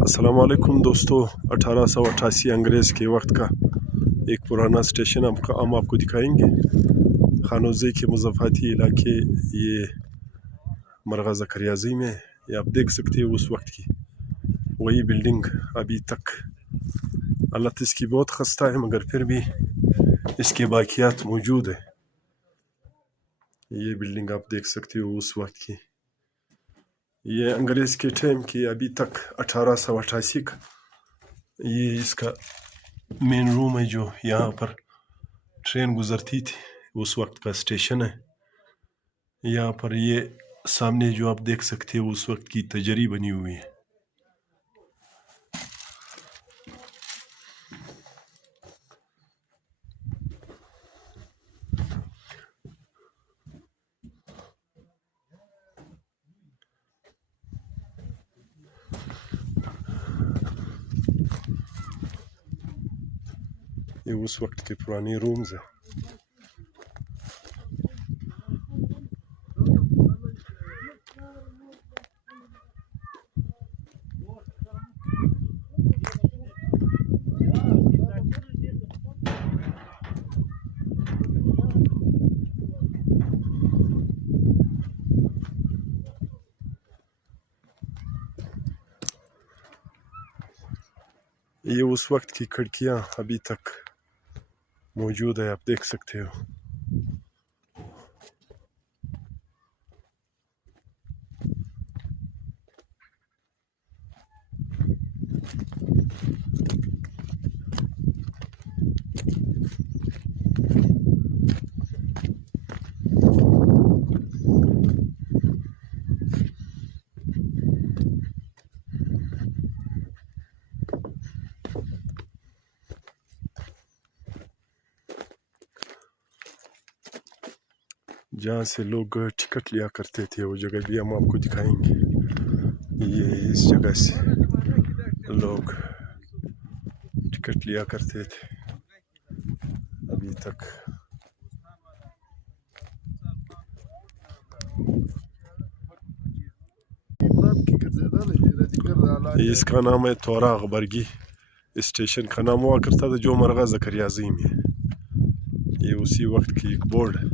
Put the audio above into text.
अस्सलामुअलैकुम दोस्तों, 1888 अंग्रेज़ के वक्त का एक पुराना स्टेशन हम आपको दिखाएंगे। खानोज़े के मुज़फ़्फ़ाती इलाके ये मरग़ा ज़करियाज़ी में ये आप देख सकते हो। उस वक्त की वही बिल्डिंग अभी तक हालत इसकी बहुत खस्ता है, मगर फिर भी इसके बाक़ियात मौजूद है। ये बिल्डिंग आप देख सकते हो उस वक्त की, ये अंग्रेज़ के टाइम की अभी तक 1888 का ये इसका मेन रूम है, जो यहाँ पर ट्रेन गुज़रती थी उस वक्त का स्टेशन है। यहाँ पर ये सामने जो आप देख सकते हो उस वक्त की तजरी बनी हुई है। ये उस वक्त के पुराने रूम्स हैं। ये उस वक्त की खिड़कियाँ अभी तक मौजूद है, आप देख सकते हो। जहाँ से लोग टिकट लिया करते थे वो जगह भी हम आपको दिखाएंगे। ये इस जगह से लोग टिकट लिया करते थे अभी तक। इसका नाम है तोरा अकबरगी। स्टेशन का नाम हुआ करता था जो मरग़ा ज़करियाज़ी में। ये उसी वक्त की एक बोर्ड है।